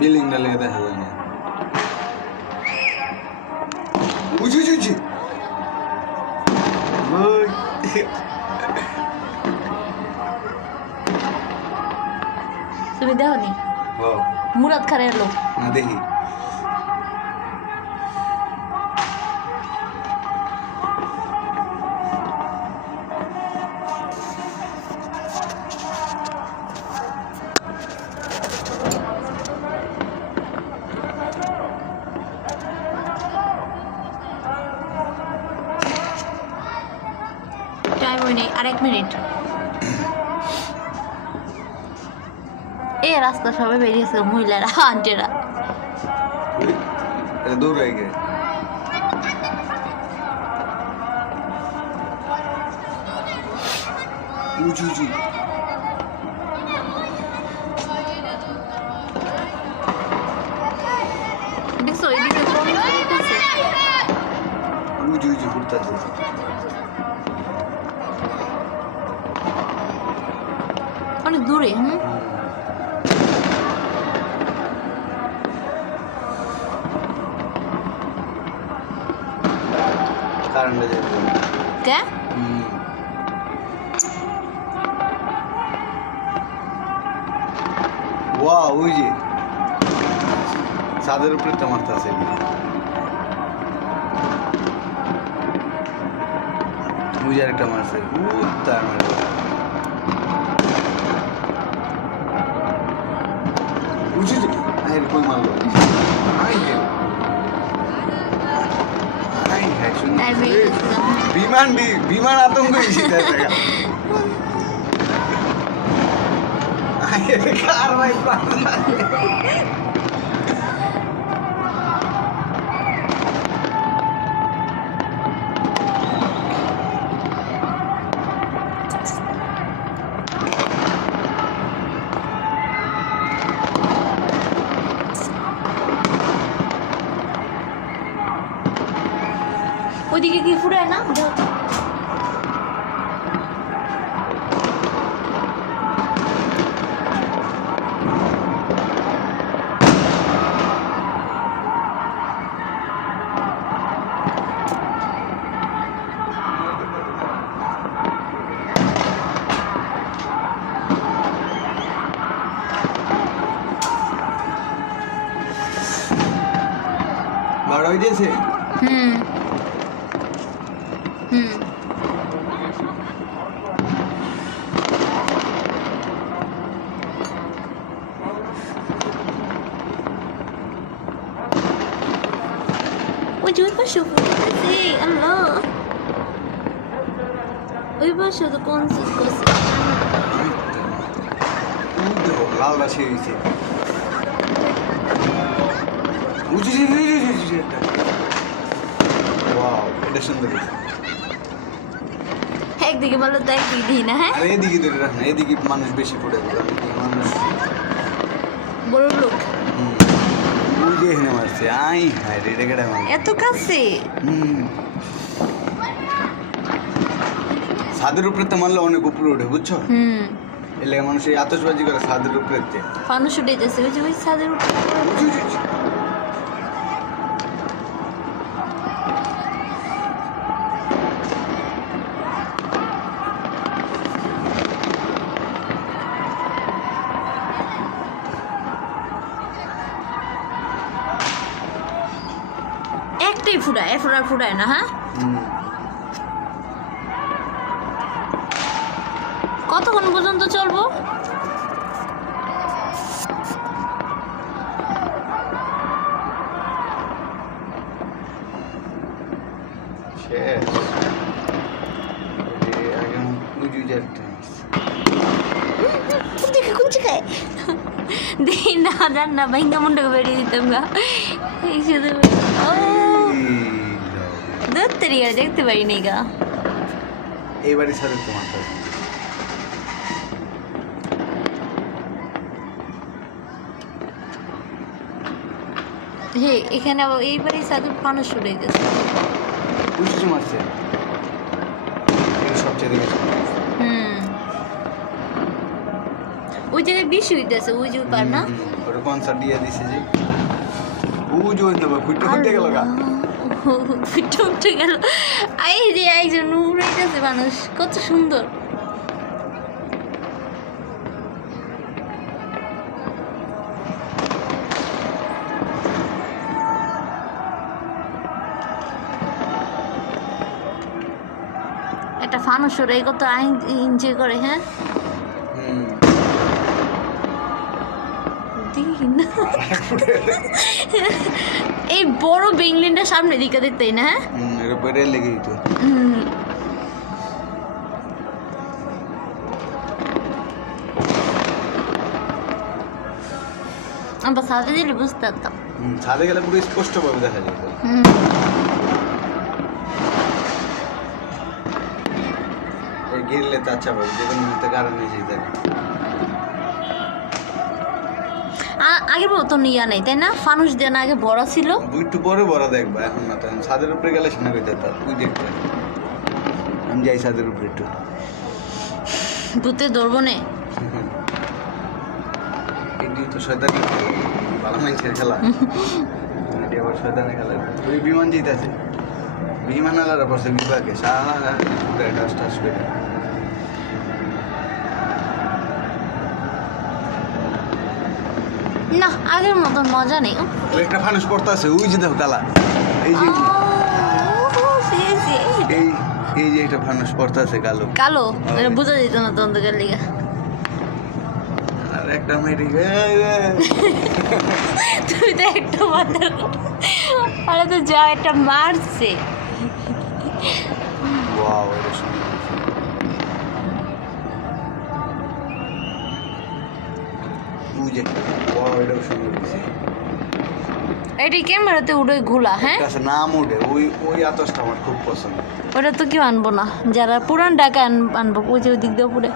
বিল্ডিংটা লেগে দেখা যায় না উজি উজি উজি তুমি দেখো নি মুরাদ খানের লোক না দেখি টাইম হয়নি আর 1 মিনিট এই রাস্তা সবাই বেরিয়েছে মহিলারা আন্টিরা দূর হয়ে গে উঁচু উঁচু দেখছো এদিকে কোন দিতেছে উঁচু উঁচু ঘুরতেছে অনেক দূরে কারেন্টে যাবে কে ওয়া ওই যে ছাদের উপরে একটা মারতে আছে ওই যে আরেকটা মারছে তার মানে বুঝছি কই মারলো বিমান আতঙ্ক কার ভাই ওইদিকে কি ফুরায় না বড় হয়ে গেছে ওই পাশে ফুটেছে আল্লাহ ওই পাশে তো কোন চিজ করছে লাল রাশি হয়েছে এটা সুন্দর একদিকে বলো তো একদিকে দিই না হ্যাঁ এদিকে ধরে রাখ না এদিকে মানুষ বেশি পড়ে মানুষ বড় লোক মারছে আই হায় রেডে কেটে এত কাছে ছাদের উপরে তো মারলে অনেক উপরে ওঠে বুঝছো এলে মানুষ এই আতশবাজি করে ছাদের উপরে মানুষ উঠে যাচ্ছে ওই যে ওই ছাদের উপরে একটাই ফুটায় ফুটায় না হ্যাঁ কতক্ষণ পর্যন্ত চলবো দেখি না জান না ভাইঙ্গা মুন্ডাকে বেরিয়ে দিতাম গা ধরতে দেখতে পারিনি গা এইবারই সাথে তোমার হে এখানে আবার এইবারই সাধু মানুষ উড়ে গেছে বুঝতে মারছে সবচেয়ে বেশি ওই জায়গায় বেশি হইতেছে ওই যে পার না ওটা কনসার্ট দিয়ে দিছে যে ও যে ওই দেবো ফুটে ফুটে গেল গা ফুটে উঠে গেল এই যে একজন উড়াইতেছে মানুষ কত সুন্দর একটা ফানুস ওরা কত এনজয় করে হ্যাঁ এই বড় বেঙ্গলিনটা সামনে দিকে দেখতেই না হ্যাঁ এর উপরে লেগে দিত আমরা সাথে দিলে বুঝতে পারতাম ছাদে গেলে পুরো স্পষ্ট ভাবে দেখা যেত এই গিরলে তো আচ্ছা ভাবে যে কোনো মুহূর্তে কারণে এসে থাকে আগের মতন ইয়া নেই তাই না ফানুস দেন আগে বড় ছিল একটু পরে বড় দেখবা এখন না তখন ছাদের উপরে গেলে শোনা পেতে তার তুই দেখতে আমি যাই ছাদের উপরে একটু ভূতে ধরবো নে এটি তো শয়তানের খেলা ভালো মানুষের খেলা এটি আবার শয়তানের খেলা ওই বিমান জিতেছে বিমান আলাদা পড়ছে বিভাগে সারা টাস করে না আগের মতন মজা নেই ওই একটা ফানুস পড়তেছে ওই যে দেখো কালা এই যে এই যে একটা ফানুস পড়তেছে কালো কালো বোঝা যেত না তো অন্ধকার লিগা আর একটা মেয়েটি তুই তো একটা মাথা আরে তো যা একটা মারছে ওয়াও এটা সুন্দর ওই যে ওয়াও এটা সুন্দর দিছে এটি ক্যামেরাতে উড়ে ঘোলা হ্যাঁ আচ্ছা নাম উঠে ওই ওই আতসটা আমার খুব পছন্দ ওটা তো কেউ আনবো না যারা পুরান ঢাকা আনবো ওই যে ওই দিক দিয়ে পুরে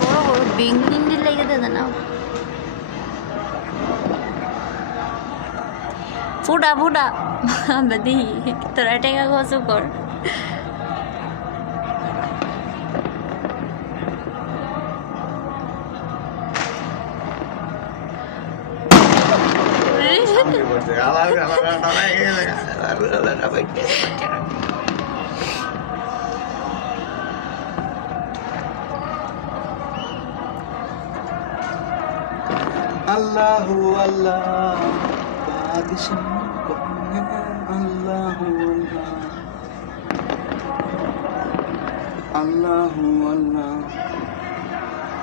বড় বড় বেঙ্গলি লেগে দেয় না ফুটা ফুটা বাদি তোরা টেকা কসু কর আল্লাহু আল্লাহ বাদশাহ আল্লাহু আল্লাহ আল্লাহু আল্লাহ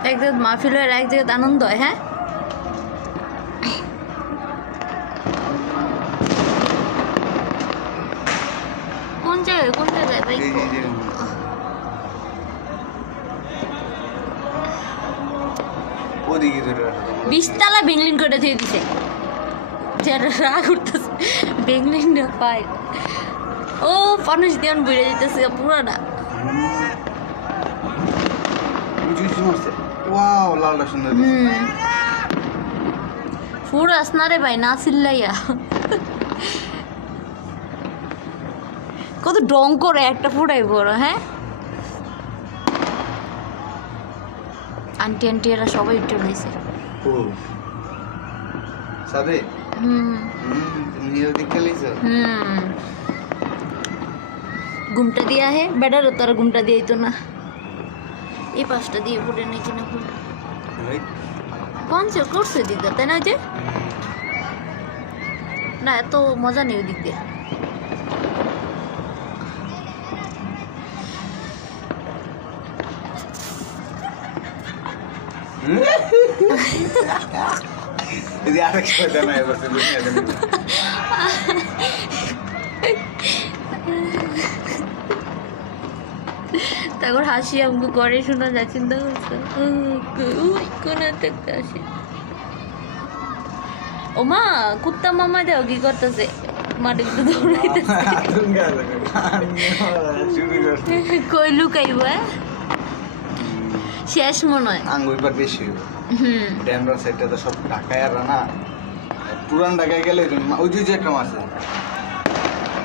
এক জায়গায় মাহফিল হয় এক জায়গায় আনন্দ হয় হ্যাঁ কোন জায়গায় ভাই ওদিকে 20 তলা বেঙ্গলিন করে দিয়ে দিছে যারা রাগ উঠতেছে বেঙ্গলিন না পাই ও ফানুস দিয়ে বেড়ে যেতেছে পুরাটা ওয়াও লালটা সুন্দর ফুরাস না রে ভাই না চিল্লাইয়া কত ডং করে একটা ফুটাই বড় হ্যাঁ আন্টি আন্টি এরা সবাই উঠে নিয়েছে সাদে তুমি ওদিকে লিছো ঘুমটা দিয়া হে বেটার তার ঘুমটা দিয়েই তো না এই পাশটা দিয়ে ফুটে নিয়েছি না ফুল পঞ্চাশ করছে দিদা তাই না যে না এত মজা নেই ওই দিক দিয়ে আরেক শয়তান আয় বসে তারপর হাসি আমাকে ঘরে শোনা যায় চিন্তা করছে কোন একটা হাসি ও মা কুত্তা মামা যাও কি করতেছে মাটি দৌড়াইতেছে কই লুকাইব শেষ মনে হয় আঙ্গুইবার বেশি ড্যামরা সাইডটা তো সব ঢাকায় আর না পুরান ঢাকায় গেলে তুমি ওই যে একটা মাছ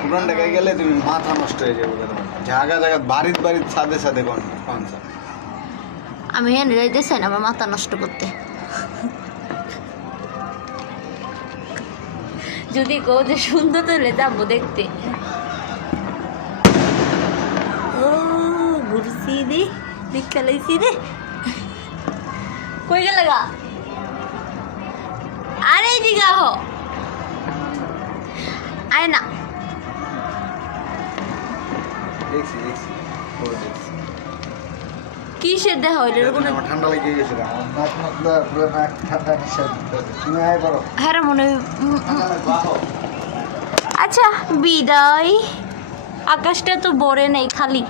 পুরান ঢাকায় গেলে তুমি মাথা নষ্ট হয়ে যাবে জায়গা জায়গা বাড়ির ছাদে ছাদে কনসার্ট আমি এনে যাইতেছি না আমার মাথা নষ্ট করতে। যদি কেউ যে সুন্দর তাহলে যাবো দেখতে। ও ঘুরছি রে, দেখ খেলাইছি রে। কই গেলে গা? আরে এদিকে আহ, আয় না। দেখছি দেখছি পুরো দেখছি। কিসের দেখা হইলো এর কোনো? আমার ঠান্ডা লেগে গেছিল, আমার নাক মাথা পুরো নাক ঠান্ডা নিঃশ্বাস নিতেছে। তুমি আয় করো। হ্যাঁ রে, মনে হয় বাহ, আচ্ছা বিদায়। আকাশটা তো ভরে নেই, খালি।